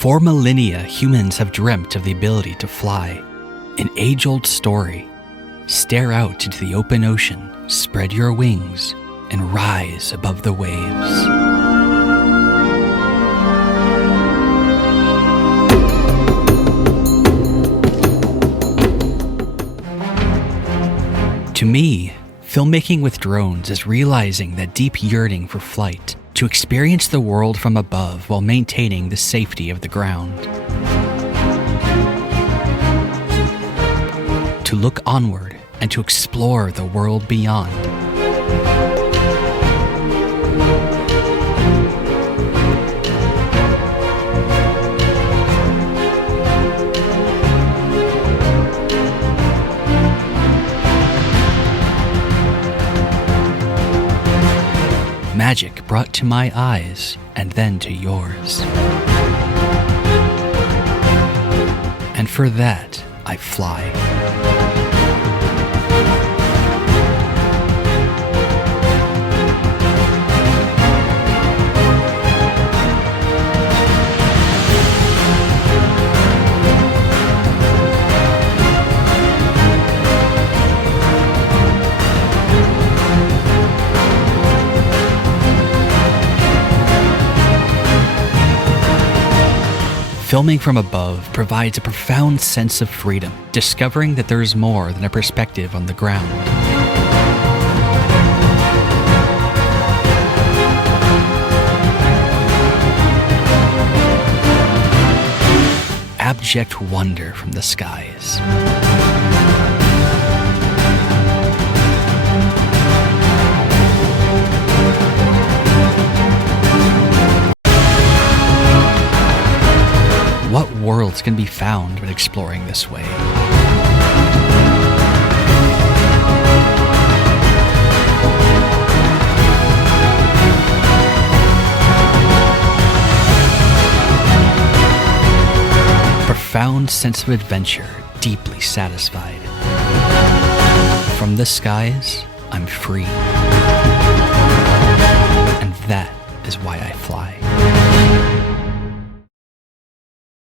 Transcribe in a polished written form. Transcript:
For millennia, humans have dreamt of the ability to fly. An age-old story. Stare out into the open ocean, spread your wings, and rise above the waves. To me, filmmaking with drones is realizing that deep yearning for flight, to experience the world from above while maintaining the safety of the ground. To look onward and to explore the world beyond. Magic brought to my eyes and then to yours. And for that, I fly. Filming from above provides a profound sense of freedom, discovering that there is more than a perspective on the ground. Abject wonder from the skies. What worlds can be found when exploring this way? Profound sense of adventure, deeply satisfied. From the skies, I'm free. And that is why I fly.